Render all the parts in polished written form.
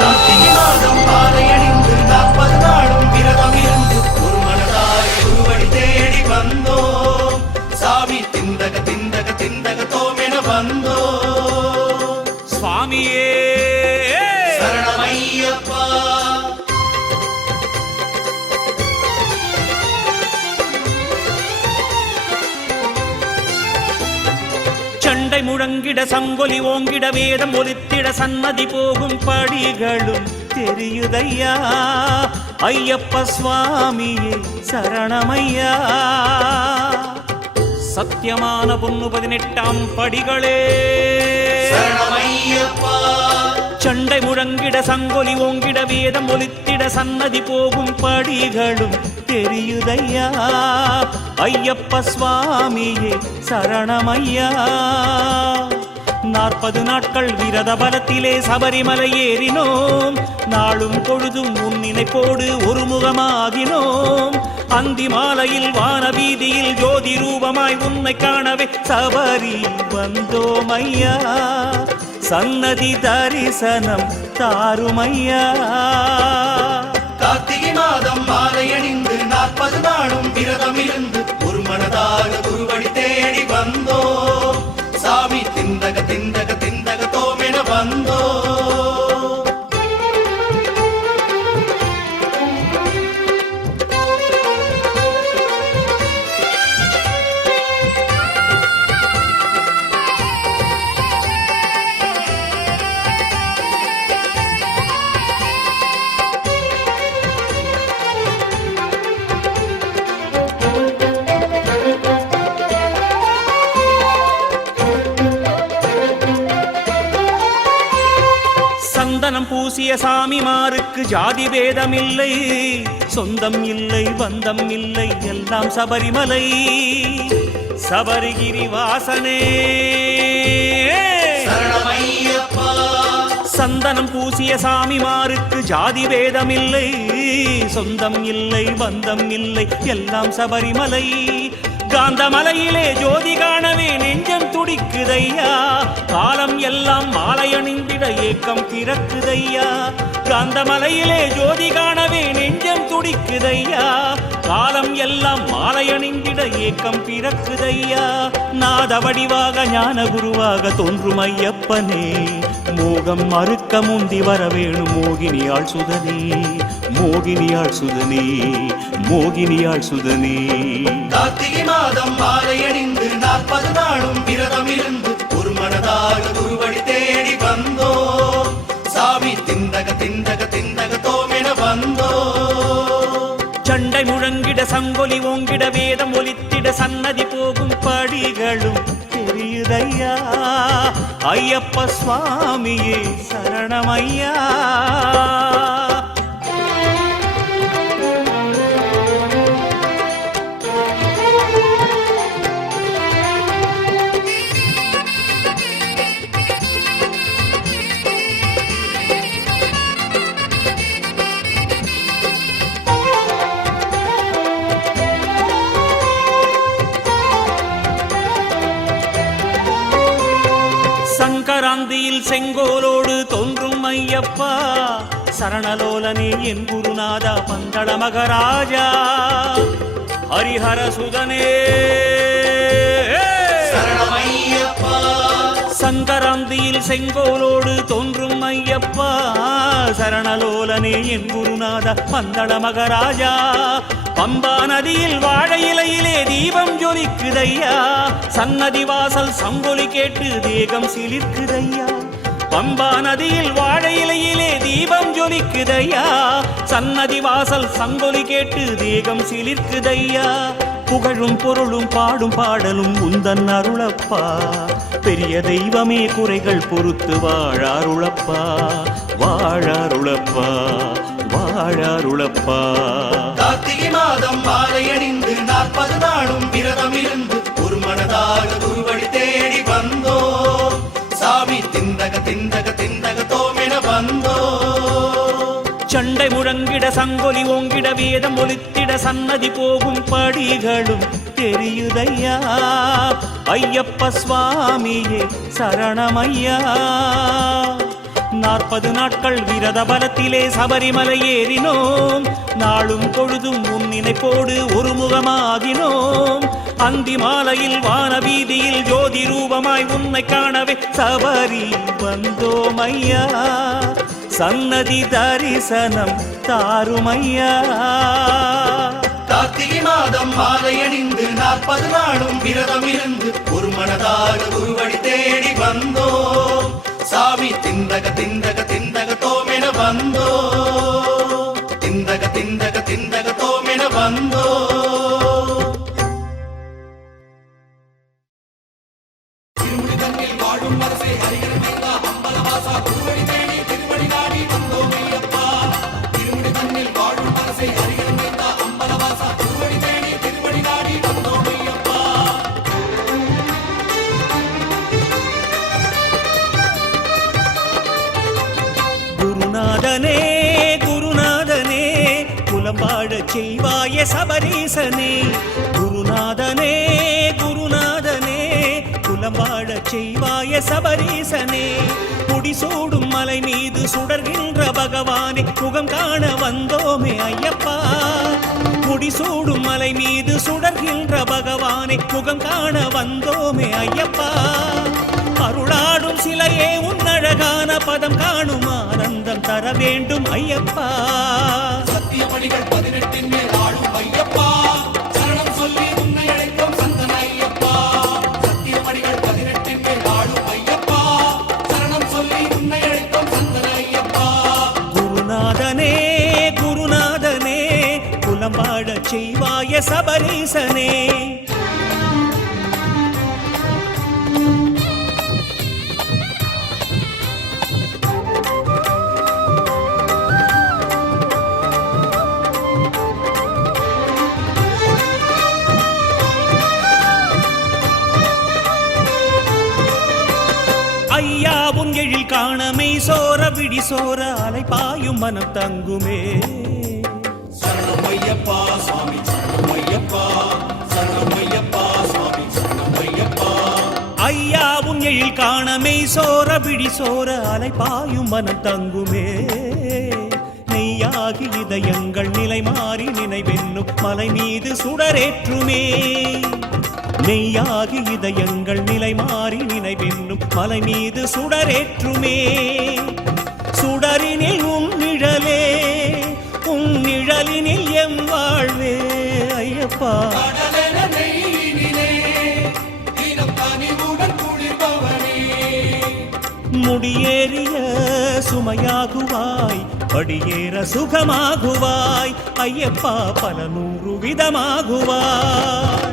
கார்த்திகை மாதம் மாலையணிந்து 40 நாளும் விரதம் இருந்து ஒரு மனதாய் குருவடி தேடி வந்தோம். சாமி திந்தக திந்தக திந்தக தோமென வந்தோம். சுவாமியே சரணமையப்பா. சண்டை முழங்கிட சங்கொலி ஓங்கிட வேதம் ஒலித்திட சன்னதி போகும் படிகளும் தெரியுதையா. ஐயப்ப சுவாமியே சரணமையா. சத்தியமான பொண்ணு 18ஆம் படிகளே சரணமையப்பா. சண்டை முழங்கிட சங்கொலி ஓங்கிட வேதம் ஒலித்திட சன்னதி போகும் படிகளும் தெரியுதையா. ஐயப்ப சுவாமியே சரணமையா. 40 நாட்கள் விரத பலத்திலே சபரிமலை ஏறினோம். நாளும் பொழுதும் உன் நினைப்போடு ஒரு முகமாகினோம். அந்தி மாலையில் வான வீதியில் ஜோதி ரூபமாய் உன்னை காணவே சபரி வந்தோம் ஐயா. சன்னதி தரிசனம் தாருமையா. கார்த்திகை மாதம் மாலையணிந்து 40 நாளும் விரதம் இருந்து ஒரு மனதாக குருவடி தேடி வந்தோம். சாமி திந்தக திந்தக திந்தக தோமென வந்தோம். சந்தனம் பூசிய சாமிமாருக்கு ஜாதி பேதமில்லை. சொந்தம் இல்லை பந்தம் இல்லை எல்லாம் சபரிமலை. சபரிகிரி வாசனே சரணமையப்பா. சந்தனம் பூசிய சாமிமாருக்கு ஜாதி பேதமில்லை. சொந்தம் இல்லை பந்தம் இல்லை எல்லாம் சபரிமலை. காந்தமலையிலே ஜோதி காணவே நெஞ்சம் துடிக்குதையா. காலம் எல்லாம் மாலையணிந்திட ஏக்கம் பிறக்குதையா. காந்தமலையிலே ஜோதி காணவே நெஞ்சம் துடிக்குதையா. காலம் எல்லாம் மாலையணிந்திட ஏக்கம் பிறக்குதையா. நாத வடிவாக ஞான குருவாக தோன்றும் ஐயப்பனே. மோகம் மறுக்க முந்தி வர வேணும் மோகினியாள் சுதனே. மோகினியாள் சுதனே மோகினியாள் சுதனே. கார்த்திகை மாதம் மாலையணிந்து 40 நாளும் விரதம் இருந்து ஒரு மனதாக குருவடி தேடி வந்தோம். சாமி திந்தக திந்தக திந்தக தோமென வந்தோம். சண்டை முழங்கிட சங்கொலி ஓங்கிட வேதம் ஒலித்திட சன்னதி போகும் படிகளும் தெரியுதையா. ஐயப்ப சுவாமியே சரணமையா. சங்கராந்தியில் செங்கோலோடு தோன்றும் ஐயப்பா. சரணலோலனே என் குருநாதா பந்தள மகராஜா. ஹரிஹர சுதனே சரணமையப்பா. சங்கராந்தியில் செங்கோலோடு தோன்றும் ஐயப்பா. சரணலோலனே என் குருநாதா பந்தள மகராஜா. பம்பா நதியில் வாழை இலையிலே தீபம் ஜொலிக்குதையா. சன்னதி வாசல் சங்கொலி கேட்டு தேகம் சிலிர்க்குதையா. பம்பா நதியில் வாழை இலையிலே தீபம் ஜொலிக்குதையா. சன்னதி வாசல் சங்கொலி கேட்டு தேகம் சிலிர்க்குதையா. புகழும் பொருளும் பாடும் பாடலும் உந்தன் அருளப்பா. பெரிய தெய்வமே குறைகள் பொறுத்து வாழாருளப்பா. வாழாருளப்பா வாழாருளப்பா. கார்த்திகை மாதம் மாலையணிந்து 40 நாளும் விரதம் இருந்து ஒரு மனதாக குருவடி தேடி வந்தோம். சாமி திந்தக திந்தக திந்தக தோமென வந்தோம். சண்டை முழங்கிட சங்கொலி ஓங்கிட வேதம் ஒலித்திட சன்னதி போகும் படிகளும் தெரியுதையா. ஐயப்ப சுவாமியே சரணமையா. 40 நாட்கள் விரத பலத்திலே சபரிமலை ஏறினோம். நாளும் பொழுதும் உன் நினைப்போடு ஒரு முகமாகினோம். அந்தி மாலையில் வான வீதியில் ஜோதி ரூபமாய் உன்னை காணவே சபரி வந்தோம் ஐயா. சன்னதி தரிசனம் தாருமையா. கார்த்திகை மாதம் மாலை அணிந்து 40 நாளும் விரதம் இருந்து ஒரு மனதாக குருவடி தேடி வந்தோம். சாமி திந்தக திந்தக திந்தக தோமென வந்தோ. திந்தக திந்தக திந்தக தோமென வந்தோ. திருமுடி தன்னில் வாழும் அரசே ஹரிஹர மைந்தா அம்பலவாசா குருவடி தேடி திருவடி நாடி வந்தோம் ஐயப்பா. திருமுடி தன்னில் வாழும் அரசே ஹரிஹர மைந்தா அம்பலவாசா குருவடி தேடி திருவடி நாடி வந்தோம் ஐயப்பா. குருநாதனே குருநாதனே குலம் வாழச் செய்வாய சபரீசனே. குருநாதனே குருநாதனே குலம் வாழச் செய்வாய சபரீசனே. முடிசூடும் மலை மீது சுடர்கின்ற பகவானே முகம் காண வந்தோமே ஐயப்பா. முடிசூடும் மலை மீது சுடர்கின்ற பகவானே முகம் காண வந்தோமே ஐயப்பா. அருளாடும் சிலையே உன்னழகான பதம் காணும் ஆனந்தம் தர வேண்டும் ஐயப்பா. சத்தியமணிகள் 18 மேல் ஆளும் ஐயப்பா. சரணம் சொல்லி உன்னை அழைக்கும் சந்தன ஐயப்பா. சத்தியமணிகள் 18 மேல் ஆளும் ஐயப்பா. சரணம் சொல்லி உன்னை அழைக்கும் சந்தன ஐயப்பா. குருநாதனே குருநாதனே குலம் வாழச் செய்வாய சபரீசனே. ஐயாவும் எழில் காணமை சோர விடி சோர அலை பாயும் மனம் தங்குமே. சரணம் ஐயப்பா சுவாமி சரணம் ஐயப்பா. சரணம் ஐயப்பா சுவாமி சரணம் ஐயப்பா. ஐயாவும் எழில் காணமை சோர விடி சோர அலை பாயும் மனம் தங்குமே. நெய்யாகி இதயங்கள் நிலை மாறி நினைவென்னும் மலை மீது சுடரேற்றுமே. நெய்யாகி இதயங்கள் நிலை மாறி நினைவென்னும் மலை மீது சுடரேற்றுமே. சுடரினில் உன் நிழலே உன் நிழலினில் எம் வாழ்வே ஐயப்பா. கடலென நெய்யினிலே தினம் கனிவுடன் குளிர்பவனே. முடியேறிய சுமையாகுவாய் படியேற சுகமாகுவாய் ஐயப்பா. பல 100 விதமாகுவாய்.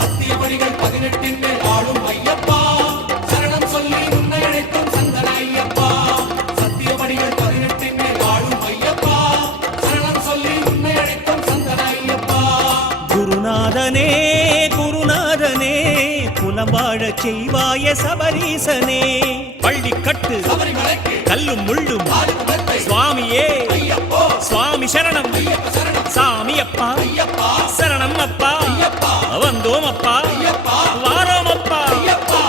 சத்தியமணிகள் 18 மேல் ஆளும் ஐயப்பா. சரணம் சொல்லி உன்னை அழைக்கும் சந்தன ஐயப்பா. சத்தியமணிகள் 18 மேல் ஆளும் ஐயப்பா. சரணம் சொல்லி உன்னை அழைக்கும் சந்தன ஐயப்பா. குருநாதனே குருநாதனே குலம் வாழச் செய்வாய சபரீசனே. பள்ளி கட்டு சபரிமலைக்கு கல்லும் முள்ளும் ஆளும் மெத்தை சுவாமியே ஐயப்போ. சுவாமி சரணம் ஐயப்ப சரணம் சாமி அப்பா ஐயப்பா. சரணம் அப்பா. ஐயப்பா வந்தோம் அப்பா ஐயப்பா வாரோம் அப்பா. ஐயப்பா.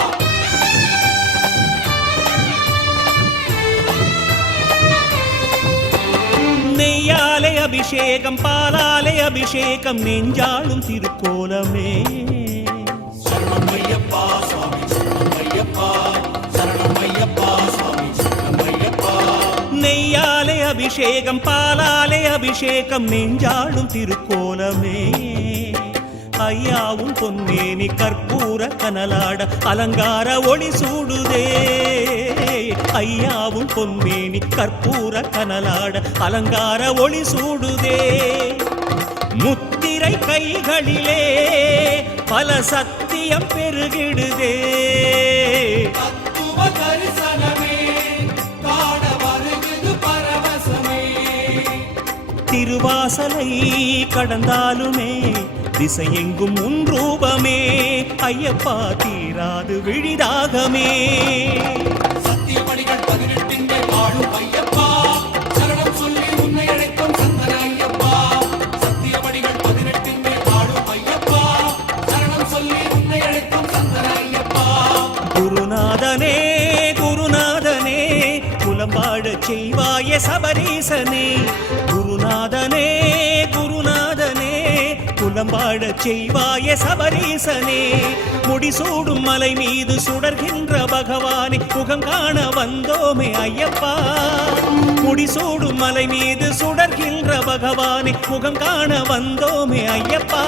நெய்யாலே அபிஷேகம் பாலாலே அபிஷேகம் நெஞ்சாளும் திருக்கோலமே. சரணம் ஐயப்பா சுவாமி சரணம் ஐயப்பா. சரணம் ஐயப்பா சுவாமி சரணம் ஐயப்பா. நெய்யாலே அபிஷேகம் பாலாலே அபிஷேகம் நெஞ்சாளும் திருக்கோலமே. ஐயாவும் பொன்னேனி கற்பூர கனலாட அலங்கார ஒளி சூடுதே. ஐயாவும் பொன்னேனி கற்பூர கனலாட அலங்கார ஒளி சூடுதே. முத்திரை கைகளிலே பல சத்தியம் பெருகிடுதே. தத்துவ தரிசனமே காண வருகிறது பரவசமே. திருவாசலை கடந்தாலுமே திசையெங்கும் உன் ரூபமே ஐயப்பா. தீராது விழிதாகமே. சத்தியமணிகள் 18 மேல் ஆளும் ஐயப்பா. சரணம் சொல்லி உன்னை அழைக்கும் சந்தன ஐயப்பா. சத்தியமணிகள் 18 மேல் ஆளும் ஐயப்பா. சரணம் சொல்லி உன்னை அழைக்கும் சந்தன ஐயப்பா. குருநாதனே குருநாதனே குலம் வாழ செய்வாய சபரீசனே. குருநாதனே குருநாதனே குலம்பாடச் செய்வாய சபரீசனே. முடிசூடும் மலை மீது சுடர்கின்ற பகவானே முகம் காண வந்தோமே ஐயப்பா. முடிசூடும் மலை மீது சுடர்கின்ற பகவானே முகம் காண வந்தோமே ஐயப்பா.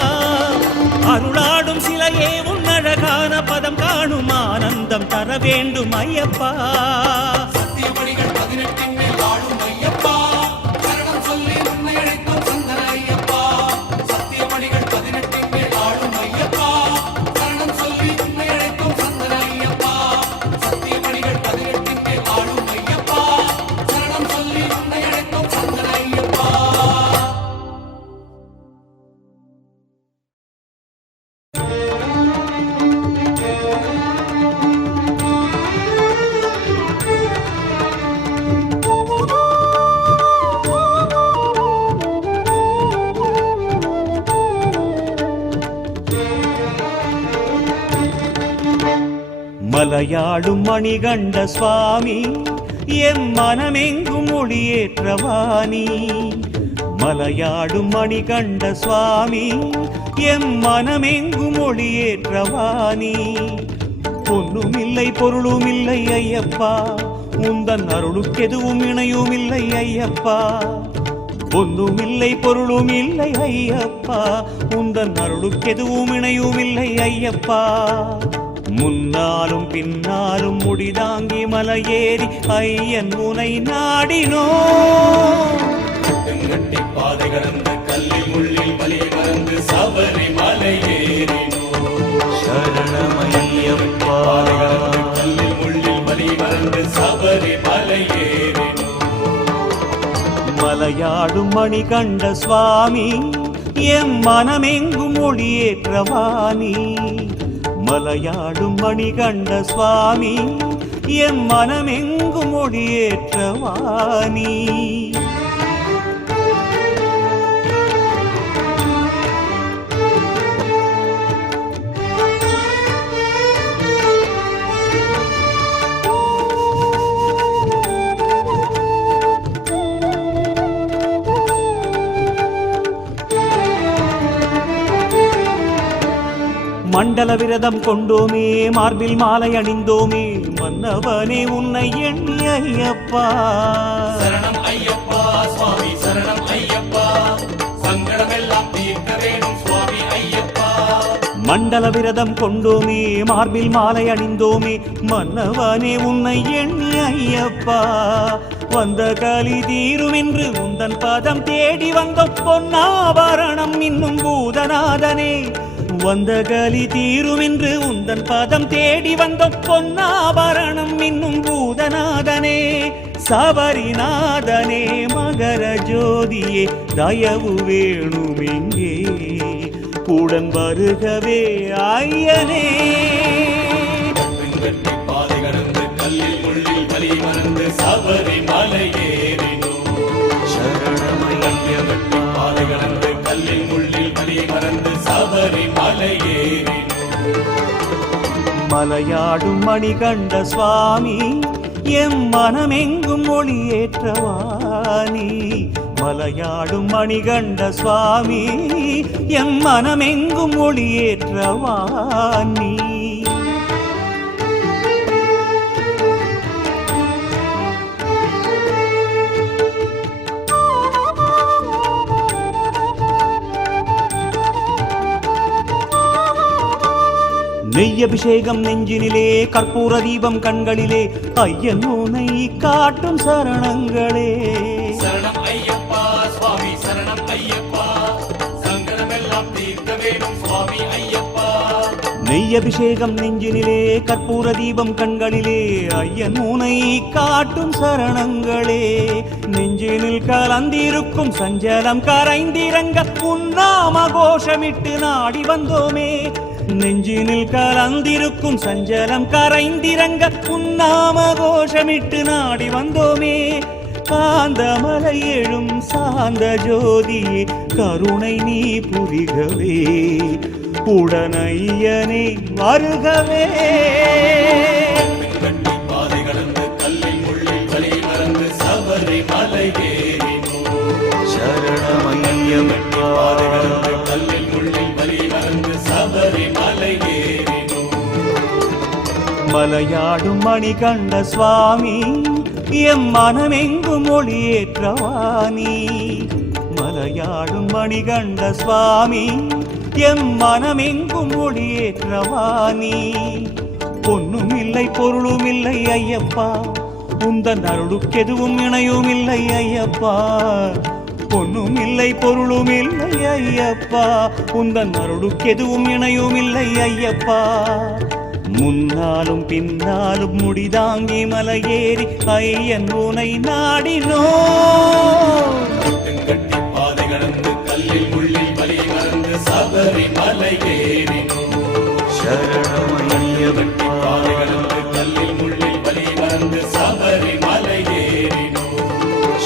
அருளாடும் சிலையே உன் அழகான பதம் காணும் ஆனந்தம் தர வேண்டும் ஐயப்பா. சத்தியமணிகள் 18 மேல் வாழும் ஐயப்பா, சரணம் சொல்லி உன்னை அழைக்கும் சந்தன ஐயப்பா. சத்தியமணிகள் 18 மேல் வாழும் ஐயப்பா, சரணம் சொல்லி உன்னை அழைக்கும் சந்தன ஐயப்பா. சத்தியமணிகள் 18 மேல் வாழும் ஐயப்பா, சரணம் சொல்லி உன்னை அழைக்கும் சந்தன ஐயப்பா. மலையாடும் மணிகண்ட சுவாமி எம் மனமெங்கும் ஒளியேற்றவாணி. மலையாடும் மணிகண்ட சுவாமி எம் மனமெங்கும் ஒளியேற்றவாணி. பொன்னுமில்லை பொருளுமில்லை ஐயப்பா, உந்தன் அருளுக்கெதுவும் இணையும் இல்லை ஐயப்பா. பொன்னுமில்லை பொருளுமில்லை ஐயப்பா, உந்தன் அருளுக்கெதுவும் இணையும் இல்லை ஐயப்பா. முன்னாலும் பின்னாலும் முடிதாங்கி மலையேறி ஐயன் உனை நாடினோ. கட்டி பாதை கடந்து கல்லில் முள்ளில் வலி மறந்து சபரி மலையேறினோ. சரணமையப்பா. கல்லில் முள்ளில் வலி மறந்து சபரி மலையேறினோ. மலையாடும் மணிகண்ட சுவாமி எம் மனமெங்கும் ஒளியேற்றவாணி. மலையாடும் மணிகண்ட சுவாமி எம் மனமெங்கும் ஒளியேற்றவாணி. மண்டல விரதம் கொண்டோமே, மார்பில் மாலை அணிந்தோமே, மன்னவனே உன்னை எண்ணி ஐயப்பா. சரணம் ஐயப்பா சுவாமி சரணம் ஐயப்பா, சங்கடமெல்லாம் தீர்க்க வேணும் சுவாமி ஐயப்பா. மண்டல விரதம் கொண்டோமே, மார்பில் மாலை அணிந்தோமே, மன்னவனே உன்னை எண்ணி ஐயப்பா. வந்த கலி தீரும் என்று உந்தன் பதம் தேடி வந்தோம் பொன்னாபரணம் இன்னும் பூதநாதனே. வந்த கலி தீரும் என்று உந்தன் பதம் தேடி வந்தோம் பொன்னாபரணம் இன்னும் பூதநாதனே. சபரிநாதனே மகர ஜோதியே தயவு வேணுமெங்கே உடன் வருகவே ஐயனே. பாதை கடந்து கல்லில் முள்ளில் வலி மறந்து சபரி மலையேறினோ. சரணமையப்பா. பாதை கடந்து கல்லில் முள்ளில் வலி மறந்து சபரி மலையேறினோ. மலையாடும் மணிகண்ட சுவாமி எம் மனமெங்கும் ஒளியேற்றவாணி. மலையாடும் மணிகண்ட சுவாமி எம் மனமெங்கும் ஒளியேற்றவாணி. நெய்யபிஷேகம் நெஞ்சினிலே, கற்பூர தீபம் கண்களிலே, ஐயன் உனை காட்டும் சரணங்களே. சரணம் ஐயப்பா சுவாமி சரணம் ஐயப்பா, சங்கடமெல்லாம் தீர்க்க வேணும் சுவாமி ஐயப்பா. நெய்யபிஷேகம் நெஞ்சினிலே, கற்பூர தீபம் கண்களிலே, ஐயன் உனை காட்டும் சரணங்களே. நெஞ்சினில் கலந்திருக்கும் சஞ்சலம் கரைந்திரங்க உன்னாம கோஷமிட்டு நாடி வந்தோமே. நெஞ்சினில் கலந்திருக்கும் சஞ்சலம் கரைந்திரங்க உன்னாம கோஷமிட்டு நாடி வந்தோமே. காந்தமலை எழும் சாந்த ஜோதியே கருணை நீ புரிகவே உடனையனே வருகவே. பாதை கடந்து கல்லில் முள்ளில் வலி மறந்து சபரி மலை மலை ஏறினோம் சரணமையப்பா கல்லில் முள்ளில் வலி மறந்து சபரிமலை ஏறினோம் மலையாடும் மணிகண்ட சுவாமி எம் மனமெங்கும் ஒளியேற்றவாணி மலையாடும் மணிகண்ட சுவாமி எம் மனமெங்கும் ஒளியேற்றவாணி பொன்னும் இல்லை பொருளும் இல்லை ஐயப்பா உந்தன் அருளுக்கெதுவும் இணையும் இல்லை ஐயப்பா பொன்னும் இல்லை பொருளும் இல்லை ஐயப்பா உந்தன் அருளுக்கெதுவும் இணையும் இல்லை ஐயப்பா முன்னாலும் பின்னாலும் முடிதாங்கி மலையேறி ஐயன் உனை நாடினோ கட்டி பாதை கடந்து கல்லில் முள்ளில் வலி மறந்து சபரிமலை ஏறினோம் சரணமையப்பா பாதை கடந்து கல்லில் முள்ளில் வலி மறந்து சபரிமலை ஏறினோம்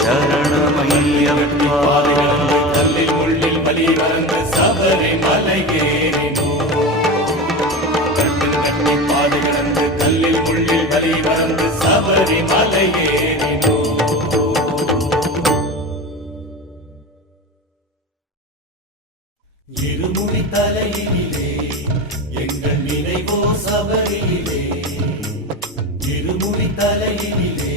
சரணமையப்பா பாதை கடந்து கல்லில் முள்ளில் வலி மறந்து சபரிமலை ஏறினோம் கட்டி பாதை கடந்து கல்லில் முள்ளில் வலி மறந்து சபரிமலை ஏறினோம் இருமுடி தலையிலே எங்கள் நினைவோ சபரியிலே இருமுடி தலையிலே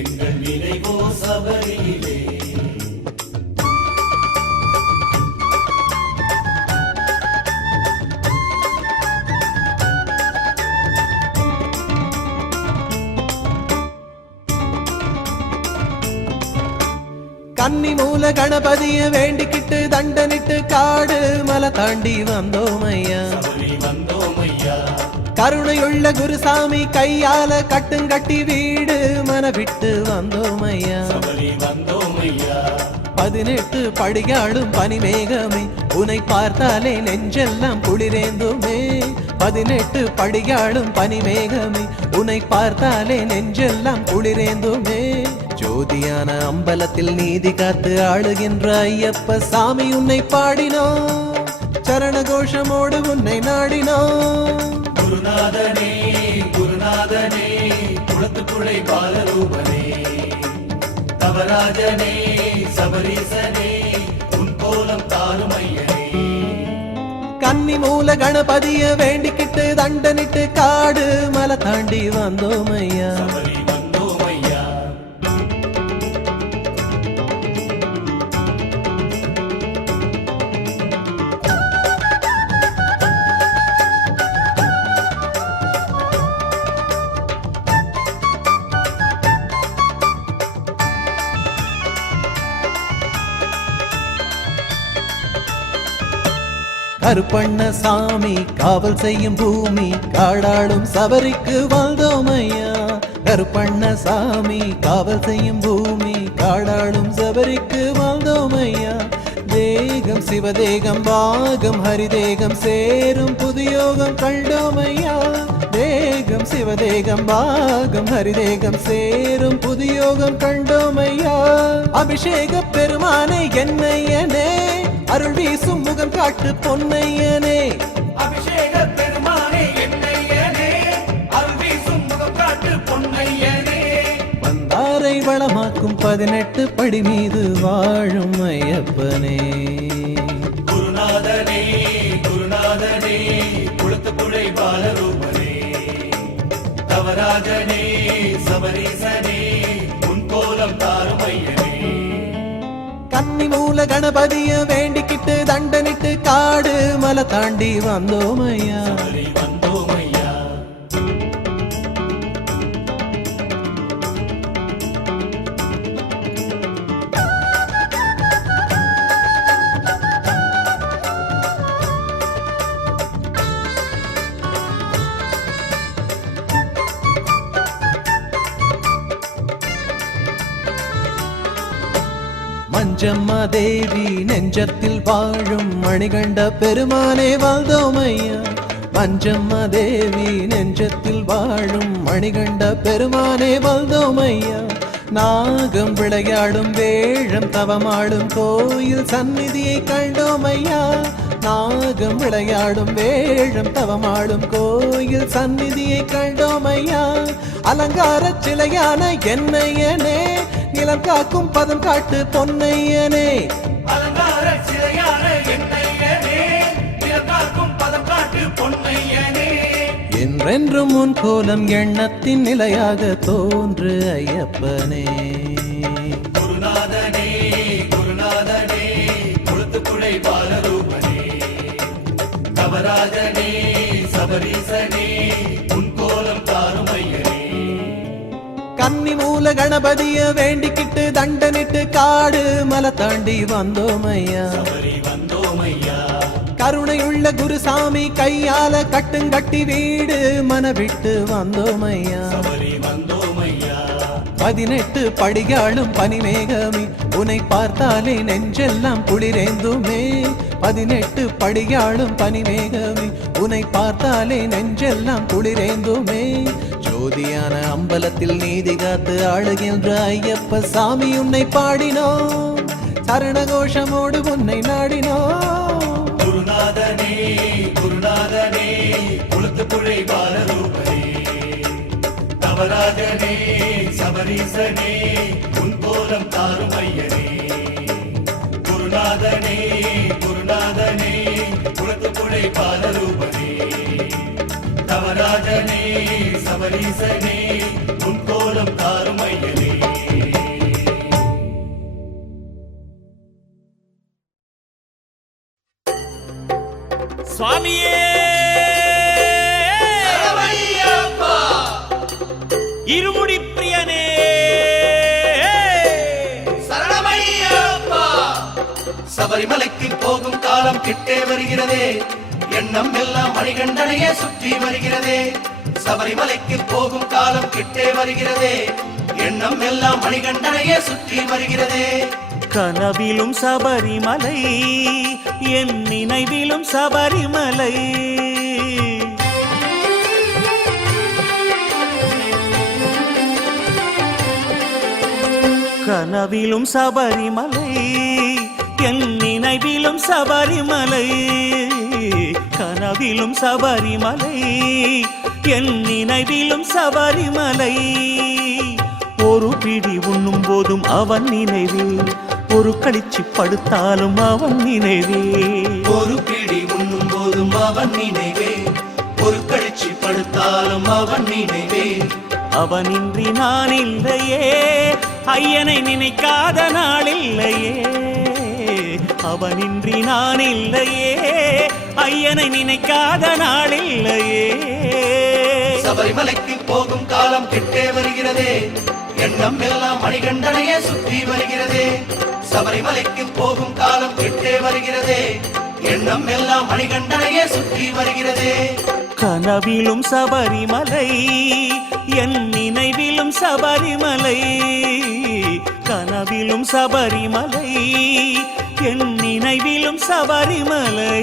எங்கள் நினைவோ சபரியிலே கன்னி மூல கணபதிய வேண்டிக்கிட்டு தண்டனிட்டு காடு மலை தாண்டி வந்தோம் ஐயா சபரி வந்தோம் ஐயா கருணையுள்ள குருசாமி கையால கட்டுங்கட்டி வீடு மன விட்டு வந்தோம் ஐயா சபரி வந்தோம் ஐயா 18 படியாடும் பனிமேகமே உன்னை பார்த்தாலே நெஞ்செல்லாம் குளிரேந்துமே 18 படியாடும் பனிமேகமே உன்னை பார்த்தாலே நெஞ்செல்லாம் குளிரேந்துமே ஜோதியான அம்பலத்தில் நீதி காத்து ஆளுகின்ற ஐயப்ப சாமி உன்னை பாடினோம் சரண கோஷமோடு உன்னை நாடினோம் குருநாதனே குருநாதனே குளத்துக்குழை பாலரூபனே தவராஜனே சபரீசனே உன் கோலம் தாரும் ஐயனே கன்னி மூல கணபதிய வேண்டிக்கிட்டு தண்டனிட்டு காடு மலை தாண்டி வந்தோம் ஐயா சபரி வந்தோம் ஐயா கருப்பண்ண சாமி காவல் செய்யும் பூமி காடாளும் சபரிக்கு வாழ்ந்தோம் ஐயா கருப்பண்ண சாமி காவல் செய்யும் பூமி காடாளும் சபரிக்கு வாழ்ந்தோம் ஐயா தேகம் சிவதேகம் பாகம் ஹரிதேகம் சேரும் புதியோகம் கண்டோம் ஐயா தேகம் சிவதேகம் பாகம் ஹரிதேகம் சேரும் புதியோகம் கண்டோம் ஐயா அபிஷேக பெருமானை என்னையனே அருள் வீசும் முகம் காட்டு பொன்னையனே அபிஷேக பெருமானே என்னையனே அருள் வீசும் முகம் காட்டு பொன்னையனே வந்தாரை வளமாக்கும் 18 படி மீது வாழும் ஐயப்பனே குருநாதனே குருநாதனே குளத்துக்குழை பாலரூபனே தவராஜனே சபரீசனே உன் கோலம் தாரும் ஐயனே கன்னி மூல கணபதிய வேண்டிக்கிட்டு தண்டனிட்டு காடு மலை தாண்டி வந்தோம் ஐயா சபரி வந்தோம் ஐயா மஞ்சம்மா தேவி நெஞ்சத்தில் வாழும் மணிகண்ட பெருமானே வாழ்ந்தோம் ஐயா மஞ்சம்மா தேவி நெஞ்சத்தில் வாழும் மணிகண்ட பெருமானே வாழ்ந்தோம் ஐயா நாகம் விளையாடும் வேழம் தவமாடும் கோயில் சந்நிதியை கண்டோம் ஐயா நாகம் விளையாடும் வேழம் தவமாடும் கோயில் சந்நிதியை கண்டோம் ஐயா அலங்கார சிலையான என்னையனே நிலம் காக்கும் பதம் காட்டு பொன்னையனே அலங்கார சிறையான என்னையனே நிலம் காக்கும் பதம் காட்டு பொன்னையனே என்றென்றும் உன் கோலம் எண்ணத்தின் நிலையாக தோன்று ஐயப்பனே குருநாதனே குருநாதனே குளத்துக்குழை பாலரூபனே நவராஜனே சபரீசனே உன் கோலம் தாருமையனே கன்னி மூல கணபதிய வேண்டிக்கிட்டு தண்டனிட்டு காடு மலை தாண்டி வந்தோமையா சபரி வந்தோமையா கருணையுள்ள குருசாமி கையால கட்டுங்கட்டி வீடு மனவிட்டு வந்தோமையா சபரி வந்தோமையா 18 படிகாலும் பனிமேகமே உன்னை பார்த்தாலே நெஞ்செல்லாம் குளிரேந்துமே 18 படிகாலும் பனிமேகமே உன்னை பார்த்தாலே நெஞ்செல்லாம் குளிரேந்துமே ஜோதியான அம்பலத்தில் நீதி காத்து ஆளுகின்ற ஐயப்ப சாமி உன்னை பாடினோம் சரணகோஷமோடு உன்னை நாடினோம் குருநாதனே குருநாதனே குளத்துக்குழை பாலரூபனே நவராஜனே சபரீசனே உன் கோலம் தாருமையனே குருநாதனே குருநாதனே குளத்துக்குழை பாலரூபனே நவராஜனே சபரீசனே உன் கோலம் தாருமையனே சுவாமியே இருமுடி பிரியனே சபரிமலைக்கு போகும் காலம் கிட்டே வருகிறதே எண்ணம் எல்லாம் மணிகண்டனையே சுற்றி வருகிறதே சபரிமலைக்கு போகும் காலம் கிட்டே வருகிறதே எண்ணம் எல்லாம் மணிகண்டனையே சுற்றி வருகிறதே கனவிலும் சபரிமலை என் நினைவிலும் சபரிமலை கனவிலும் சபரிமலை என் நினைவிலும் சபரிமலை கனவிலும் சபரிமலை என் நினைவிலும் சபரிமலை ஒரு பிடி உண்ணும் போதும் அவன் நினைவே ஒரு கழிச்சு படுத்தாலும் அவன் நினைவே ஒரு பிடி உண்ணும் போதும் அவன் நினைவே ஒரு கழிச்சு படுத்தாலும் அவன் நினைவே அவனின்றி நான் இல்லையே ஐயனை நினைக்காத நாள் இல்லையே அவனின்றி நான் இல்லையே ஐயனை நினைக்காத நாள் இல்லையே சபரிமலைக்கு போகும் காலம் கிட்டே வருகிறதே எண்ணம் எல்லாம் மணிகண்டனையே சுற்றி வருகிறதே சபரிமலைக்கு போகும் காலம் கிட்டே வருகிறதே எண்ணம் எல்லாம் மணிகண்டனையே சுற்றி வருகிறதே கனவிலும் சபரிமலை என் நினைவிலும் சபரிமலை கனவிலும் சபரிமலை என் நினைவிலும் சபரிமலை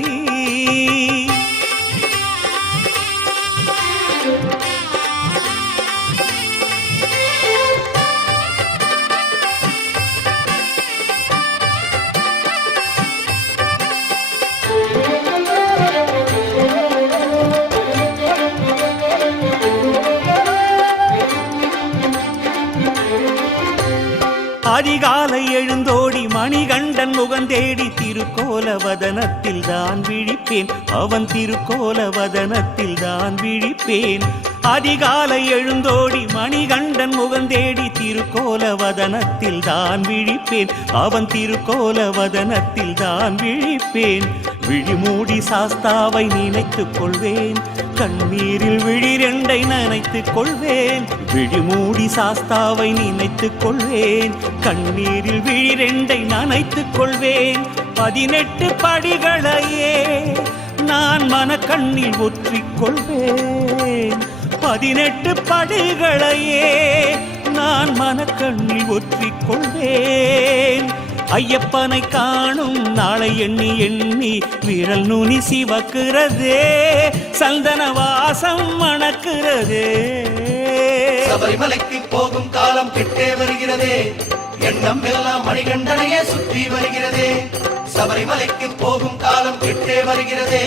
அதிகாலை எழுந்தோடி மணிகண்டன் முகந்தேடி திருக்கோல வதனத்தில் தான் விழிப்பேன் அவன் திருக்கோல வதனத்தில் தான் விழிப்பேன் அதிகாலை எழுந்தோடி மணிகண்டன் முகந்தேடி திருக்கோல வதனத்தில் தான் விழிப்பேன் அவன் திருக்கோல வதனத்தில் தான் விழிப்பேன் விழிமூடி சாஸ்தாவை நினைத்துக் கொள்வேன் கண்ணீரில் விழிரெண்டை நனைத்துக் கொள்வேன் விழிமூடி சாஸ்தாவை நினைத்துக் கொள்வேன் கண்ணீரில் விழிரெண்டை நனைத்துக் கொள்வேன் 18 படிகளையே நான் மனக்கண்ணில் ஒற்றிக் கொள்வேன் 18 படிகளையே நான் மனக்கண்ணில் ஒற்றிக் கொள்வேன் ஐயப்பனை காணும் நாளை எண்ணி எண்ணி விரல் நுனி சிவக்கிறதே சந்தன வாசம் மணக்கிறதே சபரிமலைக்கு போகும் காலம் கிட்டே வருகிறதே எண்ணம் எல்லாம் மணிகண்டனையே சுற்றி வருகிறதே சபரிமலைக்கு போகும் காலம் கிட்டே வருகிறதே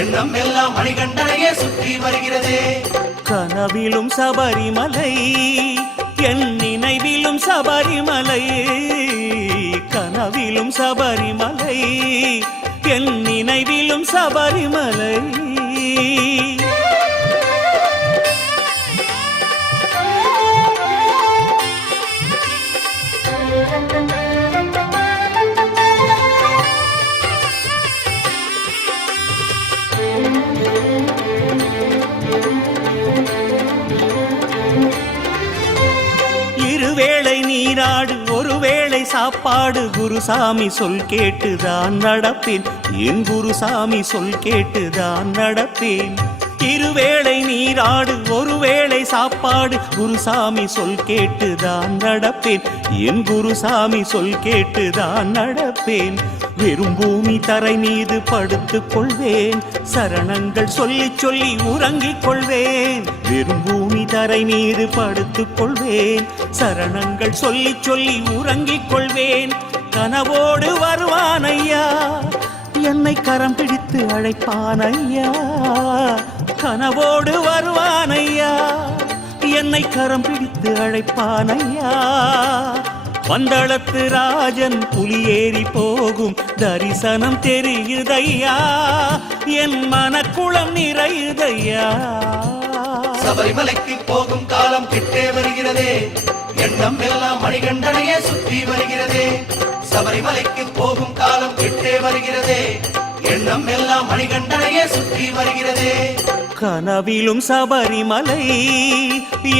எண்ணம் எல்லாம் மணிகண்டனையே சுற்றி வருகிறதே கனவிலும் சபரிமலை என் நினைவிலும் சபரிமலை கனவிலும் சபரிமலை என் நினைவிலும் சபரிமலை இருவேளை நீராடு ஒருவேளை சாப்பாடு குருசாமி சொல் கேட்டுதான் நடப்பேன் என் குருசாமி சொல் கேட்டுதான் நடப்பேன் இருவேளை நீராடு ஒருவேளை சாப்பாடு குருசாமி சொல் கேட்டுதான் நடப்பேன் என் குருசாமி சொல் கேட்டுதான் நடப்பேன் வெறும் பூமி தரை மீது படுத்துக் கொள்வேன் சரணங்கள் சொல்லி சொல்லி உறங்கிக் கொள்வேன் வெறும் பூமி தரை மீது படுத்துக் கொள்வேன் சரணங்கள் சொல்லி சொல்லி உறங்கிக் கொள்வேன் கனவோடு வருவான் ஐயா என்னை கரம் பிடித்து அழைப்பான் ஐயா கனவோடு வருவான் ஐயா என்னை கரம் பிடித்து அழைப்பான் ஐயா பந்தளத்து ராஜன் புலியேறி போகும் தரிசனம் தெரியுதையா என் மனக்குளம் நிறையுதையா சபரிமலைக்கு போகும் காலம் கிட்டே வருகிறதே எண்ணம் எல்லாம் மணிகண்டனையே சுற்றி வருகிறதே சபரிமலைக்கு போகும் காலம் கிட்டே வருகிறதே எண்ணம் எல்லாம் மணிகண்டனையே சுற்றி வருகிறதே கனவிலும் சபரிமலை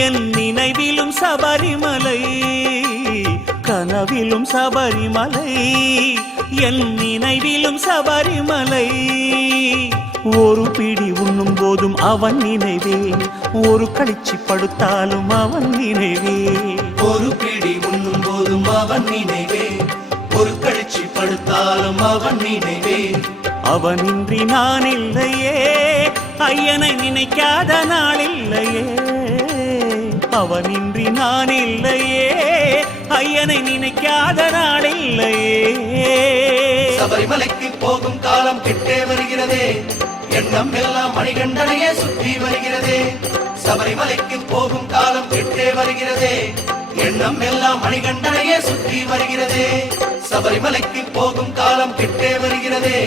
என் நினைவிலும் சபரிமலை கனவிலும் சபரிமலை என் நினைவிலும் சபரிமலை ஒரு பிடி உண்ணும் போதும் அவன் நினைவே ஒரு கழிச்சி படுத்தாலும் அவன் நினைவே ஒரு பிடி உண்ணும் போதும் அவன் நினைவே ஒரு கழிச்சி படுத்தாலும் அவன் நினைவே அவனின்றி நான் இல்லையே ஐயனை நினைக்காத நாள் இல்லையே அவனின்றி நான் இல்லையே ஐயனை நினைக்காத நாள் இல்லையே சபரிமலைக்கு போகும் காலம் கிட்டே வருகிறதே எண்ணம் எல்லாம் மணிகண்டனையே சுற்றி வருகிறதே சபரிமலைக்கு போகும் காலம் கிட்டே வருகிறதே எண்ணம் எல்லாம் மணிகண்டனையே சுற்றி வருகிறதே சபரிமலைக்கு போகும் காலம் கிட்டே வருகிறதே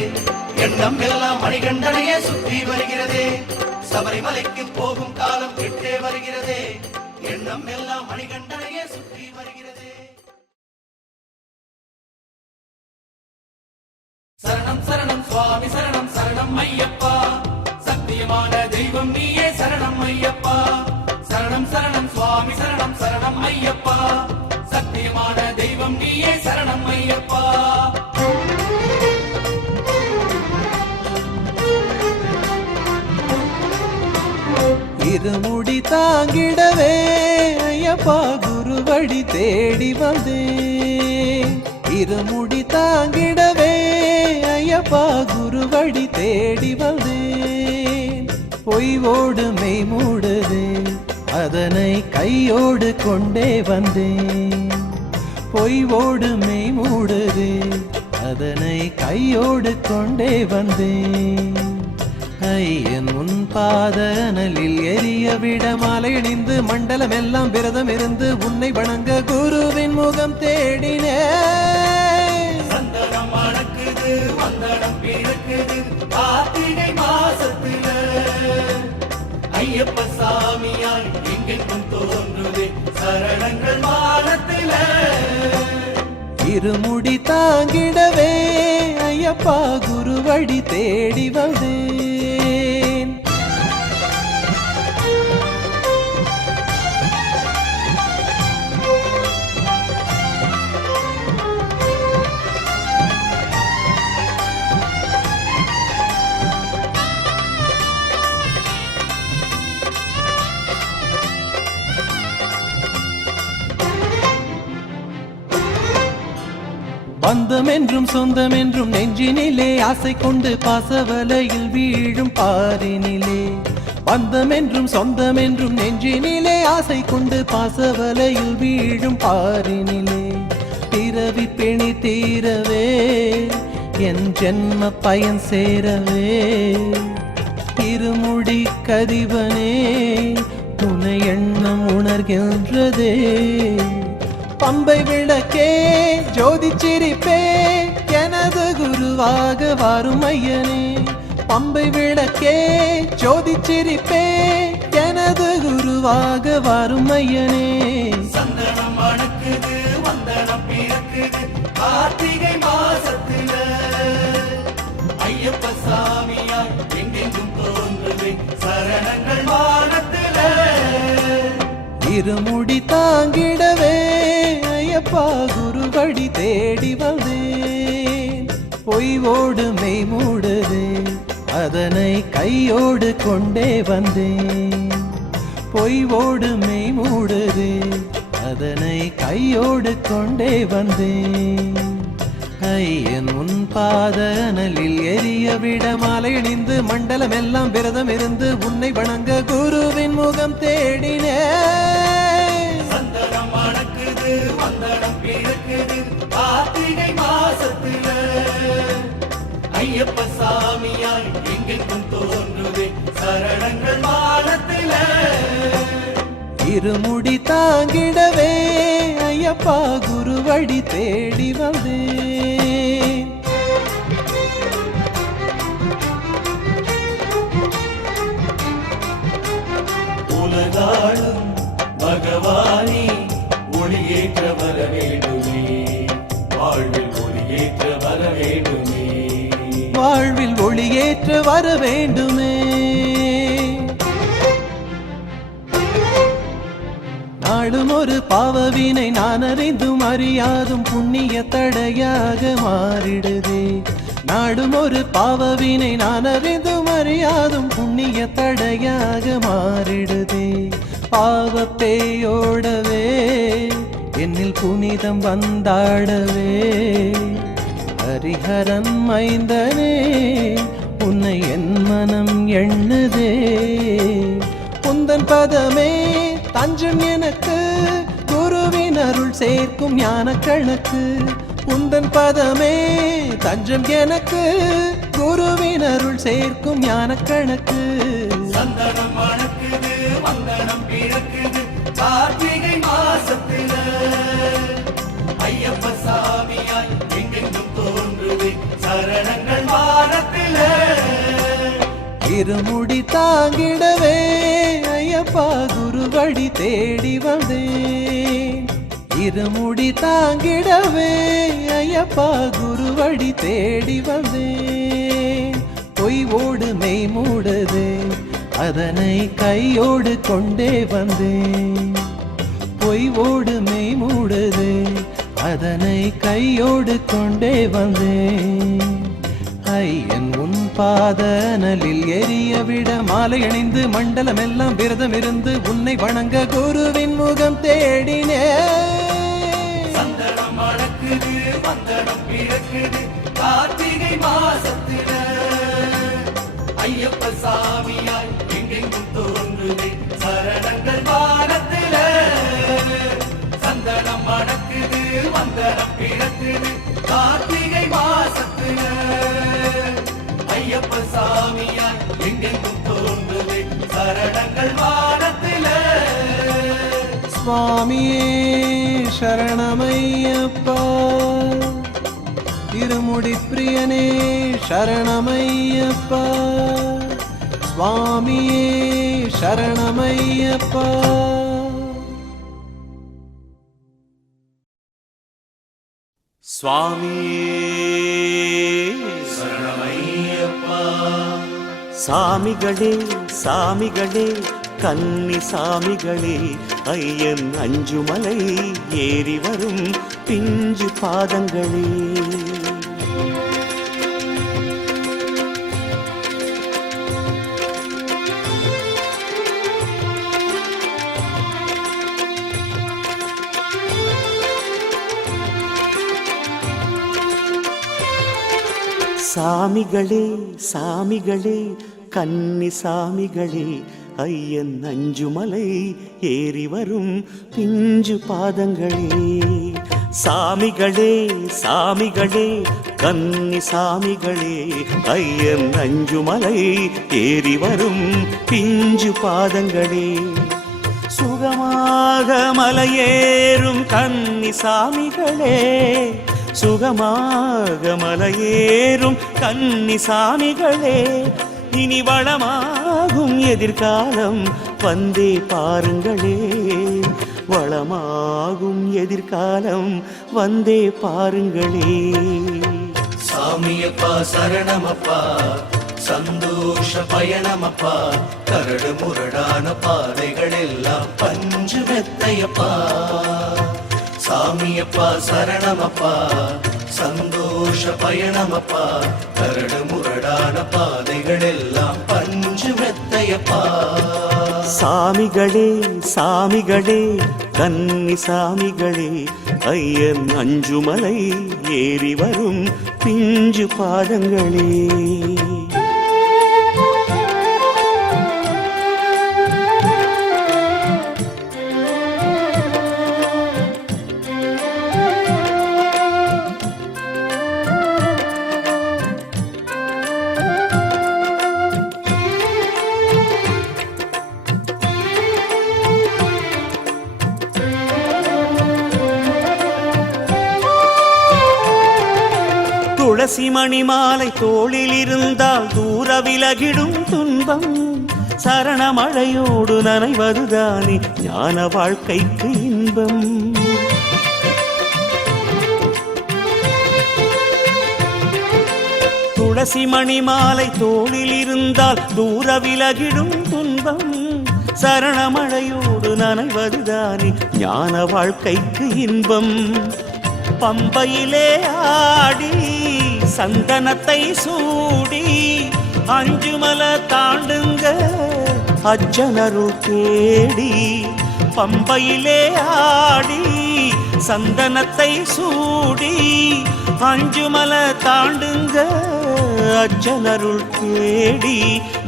எண்ணம் எல்லாம் மணிகண்டனையே சுற்றி வருகிறதே சபரிமலைக்கு போகும் காலம் கிட்டே வருகிறதே எண்ணம் எல்லாம் மணிகண்டனையே சுற்றி வருகிறதே சரணம் சரணம் சுவாமி சரணம் சரணம் ஐயப்பா சத்தியமான தெய்வம் நீயே சரணம் ஐயப்பா சரணம் சரணம் சுவாமி சரணம் சரணம் ஐயப்பா சத்தியமான தெய்வம் நீயே சரணம் ஐயப்பா இருமுடி தாங்கிடவே ஐயப்பா குருவடி தேடி வந்தேன் இருமுடி தாங்கிடவே ஐயப்பா குருவடி தேடி வந்தேன் பொய்வோடு மெய் மூடுதே அதனை கையோடு கொண்டே வந்தேன் பொய்வோடு மெய் மூடுதே அதனை கையோடு கொண்டே வந்தேன் ஐயன் உன் பாதனலில் எரிய விட மாலையணிந்து மண்டலம் எல்லாம் விரதம் இருந்து உன்னை வணங்க குருவின் முகம் தேடினே சந்தனம் மணக்குது வந்தனம் பிறக்குது கார்த்திகை மாசத்துல ஐயப்ப சாமியாய் எங்கெங்கும் தோன்றுதே சரணங்கள் மானத்துல இருமுடி தாங்கிடவே ஐயப்பா குருவடி தேடி வந்தேன் பந்தம் என்றும் சொந்தம் என்றும் நெஞ்சினிலே ஆசை கொண்டு பாசவலையில் வீழும் பாரினிலே பந்தம் என்றும் சொந்தம் என்றும் நெஞ்சினிலே ஆசை கொண்டு பாசவலையில் வீழும் பாரினிலே பிறவி பிணி தீரவே என் ஜென்ம பயன் சேரவே இருமுடி கதிவனே உன்னை எண்ணம் உணர்கின்றதே. பம்பை விளக்கே ஜோதி சிரிப்பே எனது குருவாக வரும் ஐயனே. பம்பை விளக்கே ஜோதி சிரிப்பே எனது குருவாக வரும் ஐயனே. சந்தனம் மணக்குது வந்தனம் பிறக்குது கார்த்திகை மாசத்துல ஐயப்ப சாமியாய் எங்கெங்கும் தோன்றுது சரணங்கள் வானத்துல. இருமுடி தாங்கிடவே ஐயப்பா குருவடி தேடி வந்தேன். பொய்வோடு மெய் மூடுதே அதனை கையோடு கொண்டே வந்தேன். பொய்வோடு மெய் மூடுதே அதனை கையோடு கொண்டே வந்தேன். ஐயன் உன் பாதனலில் எரிய விட மாலை அணிந்து மண்டலம் எல்லாம் விரதம் இருந்து உன்னை வணங்க குருவின் முகம் தேடினேன். சந்தனம் மணக்குது வந்தனம் பிறக்குது கார்த்திகை மாசத்துல ஐயப்ப சாமியாய் எங்கெங்கும் தோன்றுதே சரணங்கள் வானத்துல. இருமுடி தாங்கிடவே ஐயப்பா குருவடி தேடி வந்தேன். உலகாளும் பகவானே ஒளியேற்ற வர வேண்டுமே வாழ்வில் ஒளியேற்ற வர வேண்டுமே. வாழ்வில் ஒளியேற்ற வர வேண்டுமே. நாளும் ஒரு பாவவினை நான் அறிந்தும் அறியாதும் புண்ணிய தடையாக மாறிடுதே. நாடும் ஒரு பாவவினை நான் அறிந்தும் அறியாதும் புண்ணிய தடையாக மாறிடுதே. பாவப்பேயோடவே என்னில் புனிதம் வந்தாடவே ஹரிஹரன் மைந்தனே உன்னை என் மனம் எண்ணுதே. உந்தன் பதமே தஞ்சம் எனக்கு குருவின் அருள் சேர்க்கும் ஞான கணக்கு. உந்தன் பதமே தஞ்சம் எனக்கு குருவின் அருள் சேர்க்கும் ஞான கணக்கு. சந்தனம் மணக்குது வந்தனம் பிறக்குது கார்த்திகை மாசத்துல ஐயப்ப சாமியாய் எங்கெங்கும் தோன்றுது சரணங்கள் வானத்துல. இருமுடி தாங்கிடவே ஐயப்பா குருவடி தேடி வந்தேன். இருமுடி தாங்கிடவே ஐயப்பா குருவடி தேடி வந்தேன். பொய்வோடு மெய் மூடுதே அதனை கையோடு கொண்டே வந்தேன். பொய்வோடு மெய் மூடுதே அதனை கையோடு கொண்டே வந்தேன். ஐயன் உன் பாதனலில் எரிய விட மாலை அணிந்து மண்டலம் எல்லாம் விரதம் இருந்து உன்னை வணங்க குருவின் முகம் தேடினேன். சந்தனம் மணக்குது வந்தனம் பிறக்குது கார்த்திகை மாசத்துல ஐயப்ப சாமியாய் எங்கெங்கும் தோன்றுது சரணங்கள் வானத்துல. சந்தனம் மணக்குது வந்தனம் பிறக்குது கார்த்திகை மாசத்துல ஐயப்ப சாமியாய் எங்கெங்கும் தோன்றுது சரணங்கள் வானத்துல. சுவாமியே சரணமையப்பா இருமுடி பிரியனே சரணமையப்பா. சுவாமியே சரணமையப்பா. சுவாமியே சரணமையப்பா. சாமிகளே சாமிகளே கன்னி சாமிகளே ஐயன் அஞ்சுமலை ஏறி வரும் பிஞ்சு பாதங்களே. சாமிகளே சாமிகளே கன்னி சாமிகளே ஐயன் அஞ்சுமலை ஏறி வரும் பிஞ்சு பாதங்களே. சாமிகளே சாமிகளே கன்னி சாமிகளே ஐயன் அஞ்சுமலை ஏறி வரும் பிஞ்சு பாதங்களே. சுகமாக மலையேறும் கன்னிசாமிகளே, சுகமாக மலையேறும் கன்னிசாமிகளே, இனி வளமாகும் எதிர்காலம் வந்தே பாருங்களே, வளமாகும் எதிர்காலம் வந்தே பாருங்களே. சாமியப்பா சரணமப்பா, சந்தோஷ பயணமப்பா, கரடு முரடான பாதைகள் எல்லாம் பஞ்சு மெத்தையப்பா. சாமியப்பா சரணமப்பா, சந்தோஷ பயணமப்பா, கரடு முரடான பாதைகள் எல்லாம் பஞ்சு மெத்தையப்பா. சாமிகளே சாமிகளே கன்னி சாமிகளே, ஐயன் அஞ்சுமலை ஏறி வரும் பிஞ்சு பாதங்களே. துளசி மணி மாலை தோளில் இருந்தால் தூர விலகிடும் துன்பம், சரணமழையோடு நனைவதுதானே ஞான வாழ்க்கைக்கு இன்பம். துளசி மணி மாலை தோளில் இருந்தால் தூர விலகிடும் துன்பம், சரணமழையோடு நனைவதுதானே ஞான வாழ்க்கைக்கு இன்பம். பம்பையிலே ஆடி சந்தனத்தை சூடி அஞ்சுமல தாண்டுங்க அச்சனருள் தேடி. பம்பையிலே ஆடி சந்தனத்தை சூடி அஞ்சுமல தாண்டுங்க அச்சனருள் தேடி.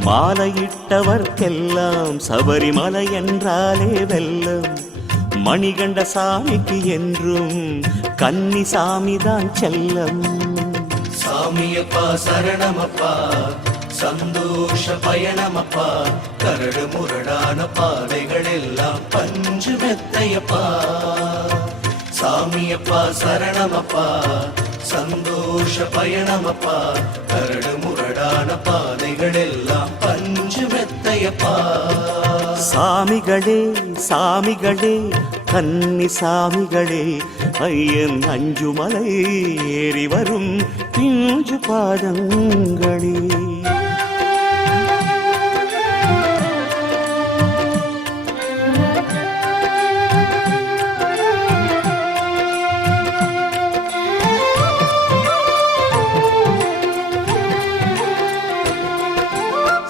மாலையிட்டவர்க்கெல்லாம் சபரிமலை என்றாலே வெல்லம், மணிகண்ட சாமிக்கு என்றும் கன்னிசாமிதான் செல்லம். சாமியப்பா சரணமப்பா, சந்தோஷ பயணமப்பா, கரடு முரடான பாதைகள் எல்லாம் பஞ்சு மெத்தையப்பா. சாமியப்பா சரணமப்பா, சந்தோஷ பயணமப்பா, கரடு முரடான பாதைகள் எல்லாம் பஞ்சு மெத்தையப்பா. சாமிகளே சாமிகளே கன்னி சாமிகளே, ஐயன் அஞ்சுமலை ஏறி வரும் பிஞ்சு பாதங்களே.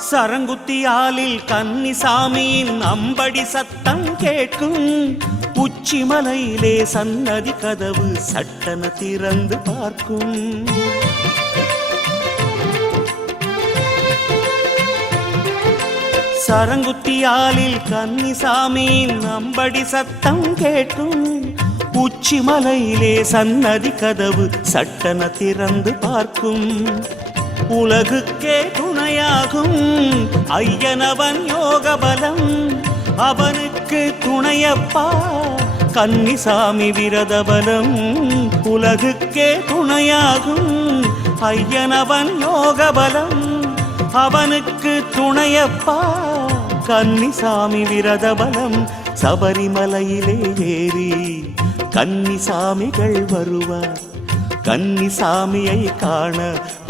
சரங்குத்தியாலில் கன்னிசாமியின் அம்படி சத்தம் கேட்கும், உச்சிமலையிலே சன்னதி கதவு சட்டன திறந்து பார்க்கும். சரங்குத்தியாலில் கன்னிசாமியின் அம்படி சத்தம் கேட்கும், உச்சிமலையிலே சன்னதி கதவு சட்டன திறந்து பார்க்கும். உலகுக்கே துணையாகும் ஐயனவன் யோக பலம், அவனுக்கு துணையப்பா கன்னிசாமி விரத பலம். உலகுக்கே துணையாகும் ஐயனவன் யோக பலம், அவனுக்கு துணையப்பா கன்னிசாமி விரத பலம். சபரிமலையிலே ஏறி கன்னிசாமிகள் வருவார், கன்னிசாமியை காண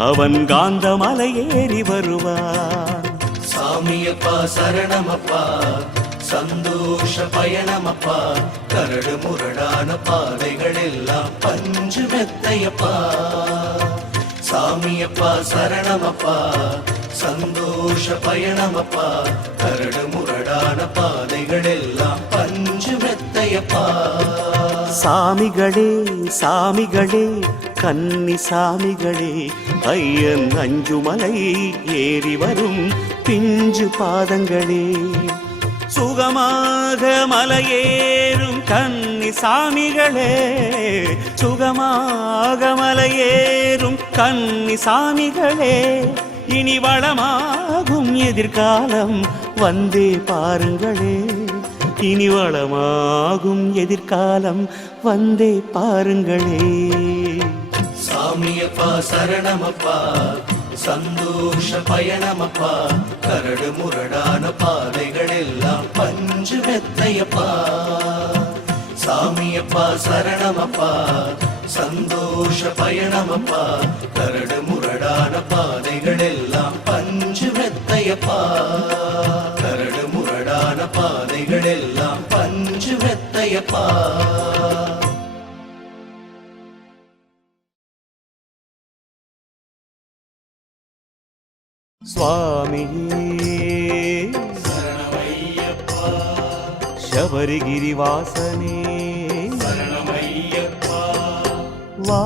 அவன் காந்தமலை ஏறி வருவான். சாமியப்பா சரணமப்பா, சந்தோஷ பயணமப்பா, கரடு முரடான பாதைகள் எல்லாம் பஞ்சு மெத்தையப்பா. சாமியப்பா சரணமப்பா, சந்தோஷ பயணமப்பா, கரடு முரடான பாதைகள் எல்லாம் பஞ்சு மெத்தையப்பா. சாமிகளே சாமிகளே கன்னி சாமிகளே, ஐயன் அஞ்சுமலை ஏறி வரும் பிஞ்சு பாதங்களே. சுகமாக மலையேறும் கன்னி சாமிகளே, சுகமாக மலையேறும் கன்னி சாமிகளே, இனி வளமாகும் எதிர்காலம் வந்தே பாருங்களே, இனி வளமாகும் எதிர்காலம் வந்தே பாருங்களே. சாமியப்பா சரணமப்பா, சந்தோஷ பயணமப்பா, கரடு முரடான பாதைகள் எல்லாம் பஞ்சு மெத்தையப்பா. சாமியப்பா சரணமப்பா, சந்தோஷ பயணமப்பா, கரடு முரடான பாதைகள் எல்லாம் பஞ்சு மெத்தையப்பா. கரடு முரடான பாதைகள் எல்லாம் பஞ்சு மெத்தையப்பா. சுவாமியே சரணமையப்பா, சபரிகிரிவாசனே சரணமையப்பா, வா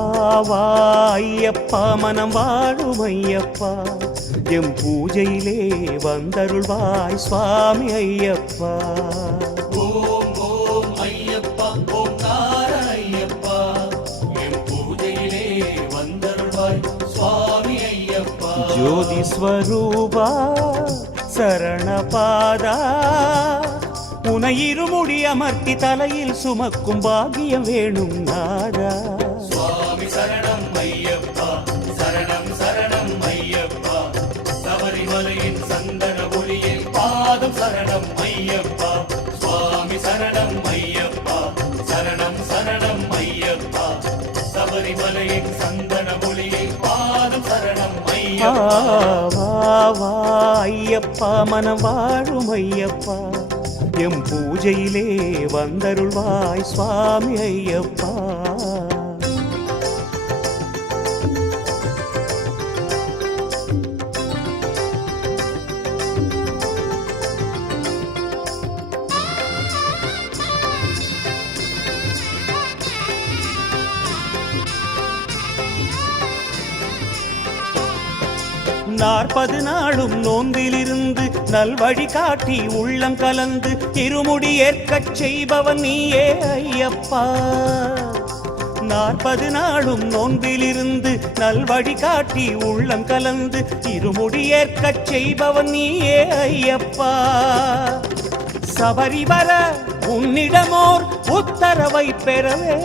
வா ஐயப்பா, மனம் வாழும் ஐயப்பா, எம் பூஜையிலே வந்தருள்வாய் சுவாமி ஐயப்பா. ஓம் ஓம் ஐயப்பா, ஓம்கார ஐயப்பா, எம் பூஜையிலே வந்தருள்வாய் சுவாமி ஐயப்பா. ஜோதி ஸ்வரூபா சரணபாதா, உனை இருமுடி அமர்த்தி தலையில் சுமக்கும் பாக்கியம் வேணும் நாதா. சுவாமி சரணம் ஐயப்பா, சரணம் சரணம் ஐயப்பா, சபரிமலையின் சந்தன ஒளியில் பாதம் சரணம் ஐயப்பா. சுவாமி சரணம் ஐயப்பா, சரணம் சரணம் ஐயப்பா, சபரிமலையின் சந்தன ஒளியில் பாதம் சரணம் ஐயப்பா. வா வா ஐயப்பா, மனம் வாழும் ஐயப்பா, எம் பூஜையிலே வந்தருள்வாய் சுவாமி ஐயப்பா. நாற்பது நாளும் நோன்பிலிருந்து நல்வழி காட்டி உள்ளம் கலந்து இருமுடி ஏற்கச் செய்பவன் நீயே ஐயப்பா. 40 நாளும் நோன்பிலிருந்து நல்வழி காட்டி உள்ளம் கலந்து இருமுடி ஏற்கச் செய்பவன் நீயே ஐயப்பா. சபரிவர உன்னிடமோர் உத்தரவை பெறவே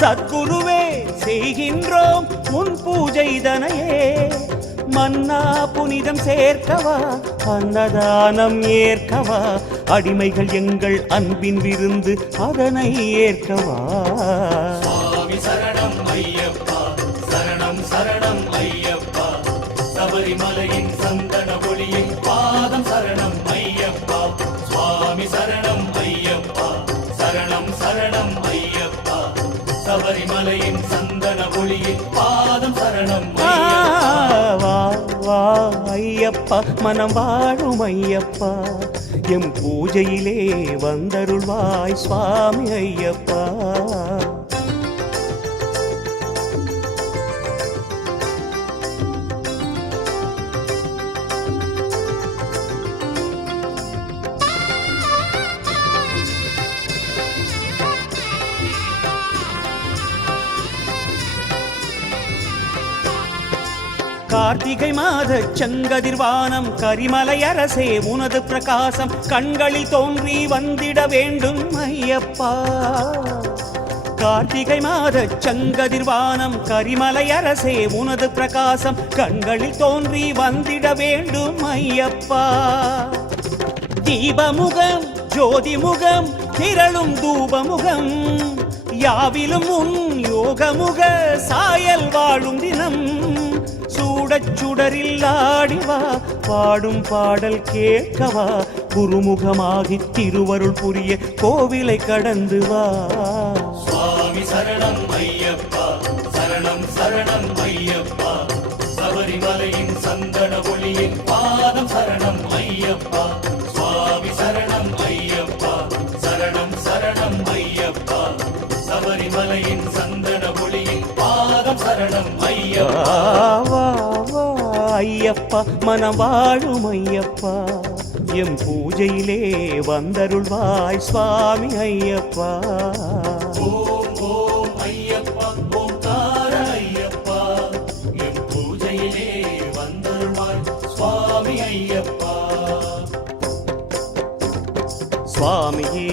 சத்குருவே செய்கின்றோம் உன் பூஜை தனையே. மன்னா புனிதம் சேர்க்கவா, அன்னதானம் ஏற்கவா, அடிமைகள் எங்கள் அன்பின் விருந்து அதனை ஏற்கவா. சுவாமி சரணம் ஐயப்பா, சரணம் சரணம் ஐயப்பா, சபரிமலையின் சந்தன ஒளியில் பாதம் சரணம் ஐயப்பா. சுவாமி சரணம் ஐயப்பா, சரணம் சரணம் ஐயப்பா, சபரிமலையின் சந்தன ஒளியில் பாதம் சரணம் வா வா ஐயப்பா, மனம் வாழும் ஐயப்பா, எம் பூஜையிலே வந்தருள்வாய் சுவாமி ஐயப்பா. கார்த்திகை மாத செங்கதிர்வானம் கரிமலை அரசே உனது பிரகாசம் கண்களில் தோன்றி வந்திட வேண்டும் ஐயப்பா. கார்த்திகை மாத செங்கதிர்வானம் கரிமலை அரசே உனது பிரகாசம் கண்களில் தோன்றி வந்திட வேண்டும் ஐயப்பா. தீபமுகம் ஜோதிமுகம் திரளும் தூபமுகம் யாவிலும் உன் யோகமுக சாயல் வாழும் தினம். சூடச் சுடரில் ஆடிவா, பாடும் பாடல் கேட்கவா, குருமுகமாகி திருவருள் புரிய கோவிலை கடந்து வா. சுவாமி சரணம் ஐயப்பா, சரணம் சரணம் ஐயப்பா, சபரிமலையின் சந்தன ஒளியில் பாதம் சரணம் ஐயப்பா. சுவாமி சரணம் ஐயப்பா, சரணம் சரணம் ஐயப்பா, சபரிமலையின் சந்தன ஒளியில் பாதம் சரணம் ஐயப்பா. வா வா ஐயப்பா, மனம் வாழும் ஐயப்பா, எம் பூஜையிலே வந்தருள்வாய் சுவாமி ஐயப்பா. ஓம் ஓம் ஐயப்பா, ஓம்கார ஐயப்பா, எம் பூஜையிலே வந்தருள்வாய் சுவாமி ஐயப்பா. சுவாமியே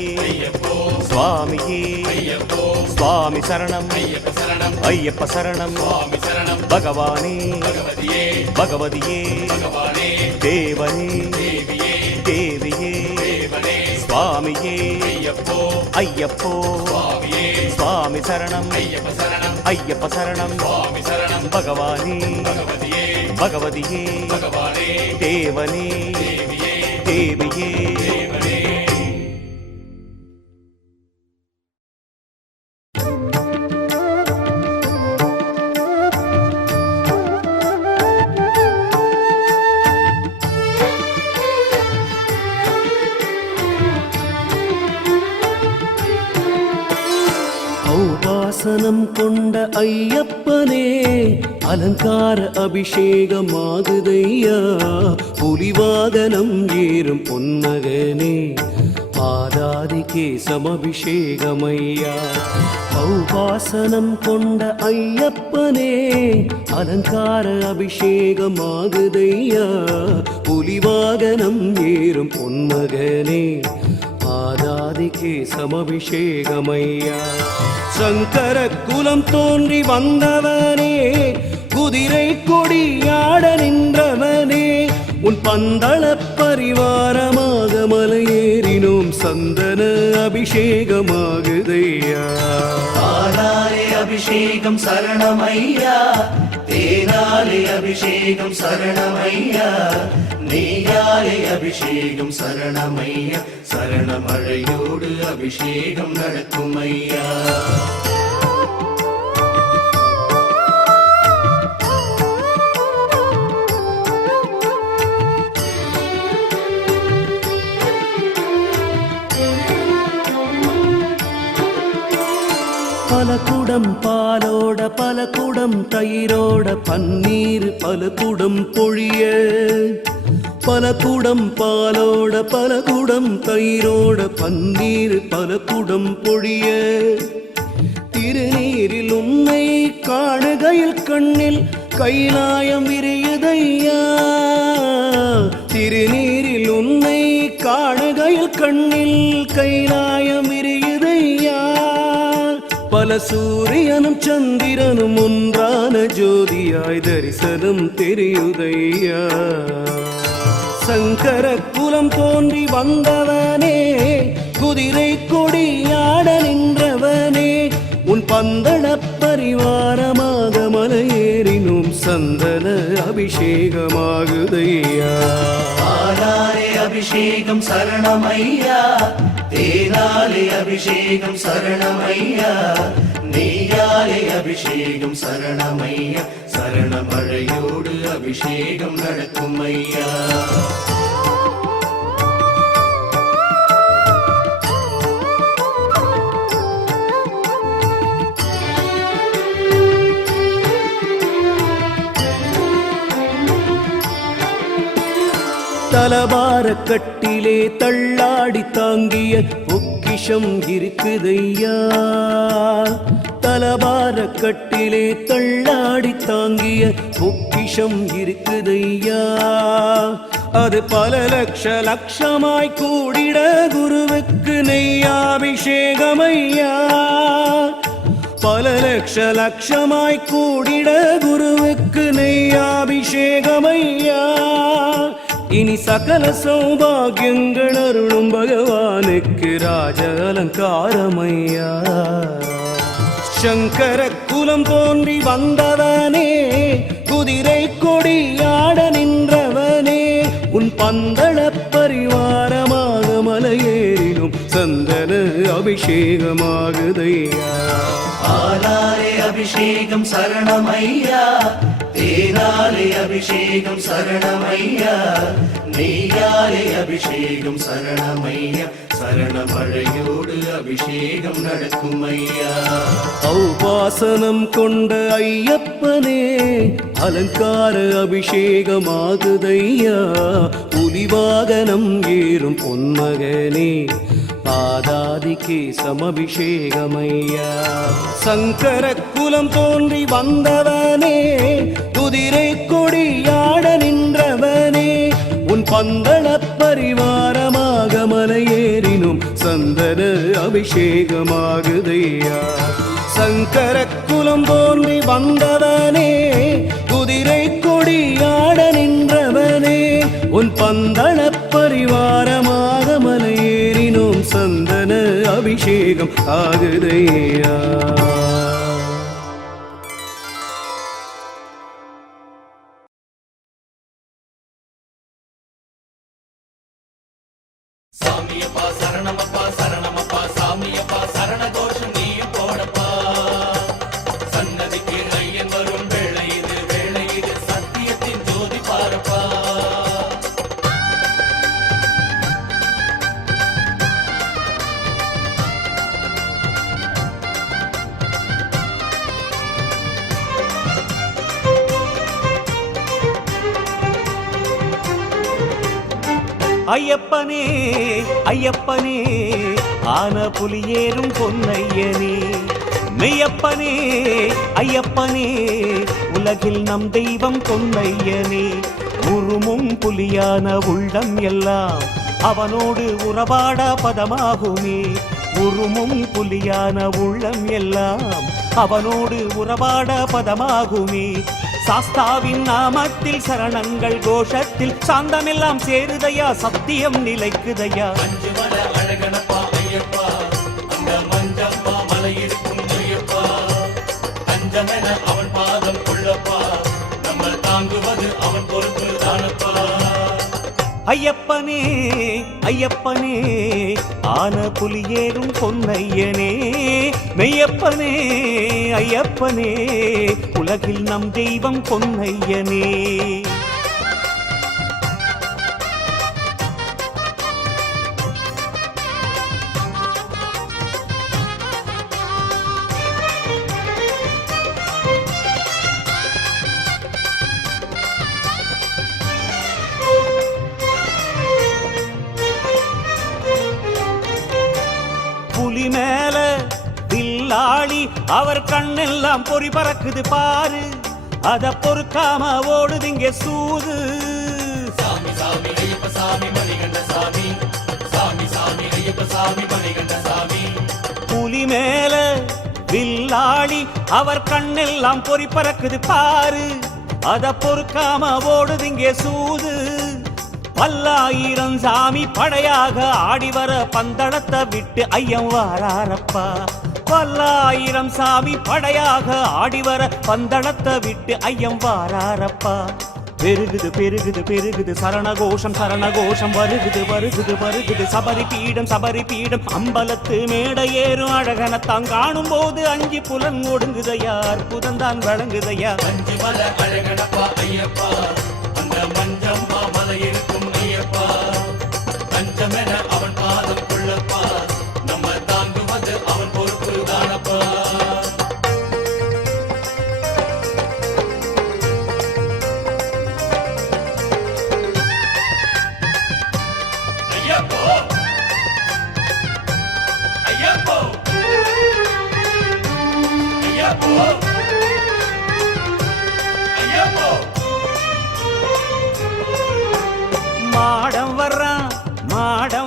சுவாமி சரணம் ஐயப்ப சரணம் ஐயப்ப சரணம் சுவாமி சரணம் பகவானே பகவதியே பகவதியே பகவானே தேவனே தேவியே தேவியே தேவனே சுவாமியே ஐயப்போ ஐயப்போ சுவாமியே சுவாமி சரணம் ஐயப்ப சரணம் ஐயப்ப சரணம் சுவாமி சரணம் பகவானே பகவதியே பகவதியே பகவானே தேவனே தேவியே தேவியே தேவனே ஔபாசனம் கொண்ட ஐயப்பனே அலங்கார அபிஷேகமாகுதையா புலிவாகனம் ஏறும் பொன்மகனே பாதாதி கேசமபிஷேகமையா ஔபாசனம் கொண்ட ஐயப்பனே அலங்கார அபிஷேகமாகுதையா புலிவாகனம் ஏறும் பொன்மகனே பாதாதி கேசமபிஷேகமையா சங்கர குலம் தோன்றி வந்தவனே குதிரை கொடியாட நின்றவனே உன் பந்தள பரிவாரமாக மலையேறினோம் சந்தன அபிஷேகமாகுதையா பாலாலே அபிஷேகம் சரணமையா தேனாலே அபிஷேகம் சரணமையா நெய்யாலே அபிஷேகம் சரணமையா சரணமழையோடு அபிஷேகம் நடக்குமையா பல குடம் பாலோட பல குடம் தயிரோட பன்னீர் பல குடம் பொழிய பல குடம் பாலோட பல குடம் தயிரோட பன்னீர் பல குடம் பொழிய திருநீரில் உன்னை காணுகையில் கண்ணில் கைலாயம் விரியுதையா திருநீரில் உன்னை காணுகையில் கண்ணில் கைலாயம் விரியுதையா பல சூரியனும் சந்திரனும் ஒன்றான ஜோதியாய் தரிசனம் தெரியுதையா சங்கர குலம் தோன்றி வந்தவனே குதிரை கொடியாட நின்றவனே உன் பந்தள பரிவாரமாக மலையேறினும் சந்தன அபிஷேகமாகுதையா பாலாலே அபிஷேகம் சரணமையா தேனாலே அபிஷேகம் சரணமையா நெய்யாலே அபிஷேகம் சரணமையா சரணமழையோடு அபிஷேகம் நடக்குமையா தலபார கட்டிலே தள்ளாடி தாங்கிய பொக்கிஷம் இருக்குதையா தலபார கட்டிலே தள்ளாடி தாங்கிய பொக்கிஷம் இருக்குதையா அது பல லட்சமாய் கூடிட குருவுக்கு நெய்யாபிஷேகமையா பல லட்சமாய் கூடிட குருவுக்கு நெய்யாபிஷேகமையா இனி சகல சௌபாகியங்கள் அருளும் பகவானுக்கு ராஜ அலங்காரமையா சங்கர குலம் தோன்றி வந்தவனே குதிரை கொடியாட நின்றவனே உன் பந்தள பரிவாரமாக மலையேறினும் சந்தன அபிஷேகமாகுதையா பாலாலே அபிஷேகம் சரணமையா தேனாலே அபிஷேகம் சரணமையா நெய்யாலே அபிஷேகம் சரணமையா சரணமழையோடு அபிஷேகம் நடக்குமையா ஔபாசனம் கொண்ட ஐயப்பனே அலங்கார அபிஷேகமாகுதையா புலிவாகனம் ஏறும் பொன்மகனே பாதாதி கேசமபிஷேகமையா சங்கர குலம் தோன்றி வந்தவனே குதிரை கொடியாட நின்றவனே உன் பந்தள பரிவாரமாக மலையேறினும் சந்தன அபிஷேகமாகுதையா சங்கர குலம் தோன்றி வந்தவனே குதிரை கொடியாட நின்றவனே உன் பந்தள பரிவாரமாக மலையேறினோம் சந்தன அபிஷேகம் ஆகுதையா சாமியப்பா சரணமப்பா சரணமப்பா சாமியப்பா சரண கோஷம் நீயும் போடப்பா சன்னதிக்கு ஐயன் வரும் வேளை இது சத்தியத்தின் ஜோதி பாரப்பா ஐயப்பனே ஐயப்பனே ஆன புலியேறும் பொன்னையனே மெய்யப்பனே ஐயப்பனே உலகில் நம் தெய்வம் பொன்னையனே உருமும் புலியான உள்ளம் எல்லாம் அவனோடு உறவாட பதமாகுமே உருமும் புலியான உள்ளம் எல்லாம் அவனோடு உறவாட பதமாகுமே சாஸ்தாவின் நாமத்தில் சரணங்கள் கோஷத்தில் சாந்தமெல்லாம் சேருதையா சத்தியம் நிலைக்குதையா மஞ்சமல அழகனப்பா ஐயப்பா அந்த மஞ்சம்மா மலை இருக்கும் ஐயப்பா தஞ்சமென அவன் பாதம் கொள்ளப்பா நம்ம தாங்குவது அவன் பொறுப்பு தானப்பா ஐயப்பனே ஐயப்பனே ஆன புலியேறும் பொன்னையனே மெய்யப்பனே ஐயப்பனே உலகில் நம் தெய்வம் பொன்னையனே புலி மேல வில்லாளி அவர் கண்ணெல்லாம் பொறி பறக்குது பாரு அத பொறுக்காம ஓடுதிங்க சூது சாமி சாமி ஐயப்ப சாமி மணிகண்ட சாமி சாமி சாமி ஐயப்ப சாமி மணிகண்ட சாமி புலி மேல வில்லாளி அவர் கண்ணெல்லாம் பொறி பறக்குது பாரு அத பொறுக்காம ஓடுதிங்க சூது பல்லாயிரம் சாமி படையாக ஆடிவர பந்தளத்தை விட்டு ஐயம் வாராரப்பா பல்லாயிரம் சாமி படையாக ஆடிவர பந்தளத்தை விட்டு ஐயம் வாராரப்பா பெருகுது பெருகுது பெருகுது சரணகோஷம் சரணகோஷம் வருகுது வருகுது வருகுது சபரி பீடம் அம்பலத்து மேடை ஏறும் அழகனத்தான் காணும் போது அஞ்சி புலன் ஒடுங்குதையா அற்புதந்தான் வழங்குதையா மஞ்சமல அழகனப்பா ஐயப்பா அந்த மஞ்சம்மா மலை இருக்கும் ஐயப்பா தஞ்சமென அவன் பாதம் கொள்ளப்பா நம்ம தாங்குவது அவன் பொறுப்பு தானப்பா ஐயப்போ ஐயப்போ ஐயப்போ ஐயப்போ மாடம்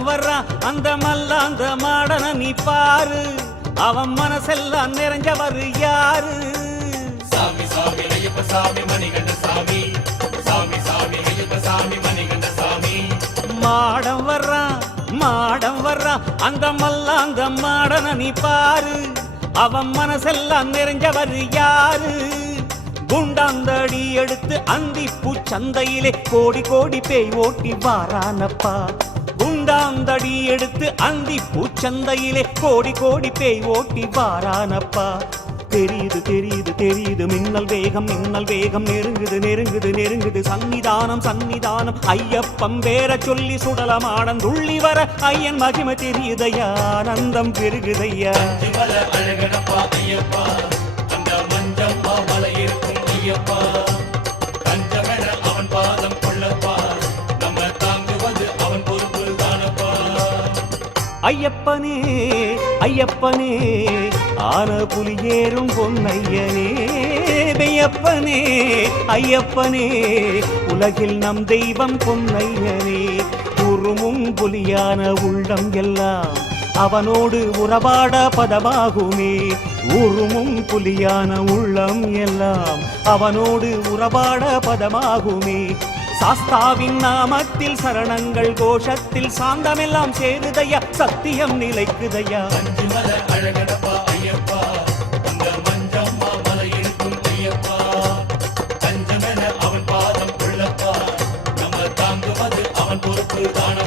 வர்றான் அந்த மல்லாந்த மாடன நீ பாரு அவன் மனசெல்லாம் நிறைஞ்சவர் யாரு சாமி சாமி ஐயப்ப சாமி மணிகண்ட சாமி சாமி சாமி ஐயப்ப சாமி மணிகண்ட சாமி மாடம் வர்றான் அந்த மல்லாந்த மாடன நீ பாரு அவன் மனசெல்லாம் நிறைஞ்சவர் யாரு குண்டாந்தடி எடுத்து அந்தி பூச்சந்தையிலே கோடி கோடி பேய் ஓட்டி வாரானப்பா குண்டாந்தடி எடுத்து அந்தி பூச்சந்தையிலே கோடி கோடி பேய் ஓட்டி வாரானப்பா தெரியுது தெரியுது தெரியுது மின்னல் வேகம் நெருங்குது நெருங்குது நெருங்குது சன்னிதானம் ஐயப்பம் வேற சொல்லி சுடலமாடம் துள்ளி வர ஐயன் மகிமை தெரியுதையா ஆனந்தம் பெருகுதையா மஞ்சமல அழகனப்பா ஐயப்பா அந்த மஞ்சம்மா மலை இருக்கும் ஐயப்பா தஞ்சமென அவன் பாதம் கொள்ளப்பா நம்ம தாங்குவது அவன் பொறுப்பு தானப்பா ஐயப்பனே ஐயப்பனே ஆன புலியேறும் பொன்னையனே மெய்யப்பனே ஐயப்பனே உலகில் நம் தெய்வம் பொன்னையனே உருமும் புலியான உள்ளம் எல்லாம் அவனோடு உறவாட பதமாகுமே ஊருமும் புலியான உள்ளம் எல்லாம் அவனோடு உறவாட பதமாகுமே சாஸ்தாவின் நாமத்தில் சரணங்கள் கோஷத்தில் சாந்தமெல்லாம் சேருதையா சத்தியம் நிலைக்குதையா மஞ்சுமல அழகடப்பா ஐயப்பா உங்க மஞ்சம்மா மலை எடுக்கும் ஐயப்பா கஞ்சமென அவன் பாதம் உள்ளப்பா நம்ம தாங்குவது அவன் பொறுப்பு தான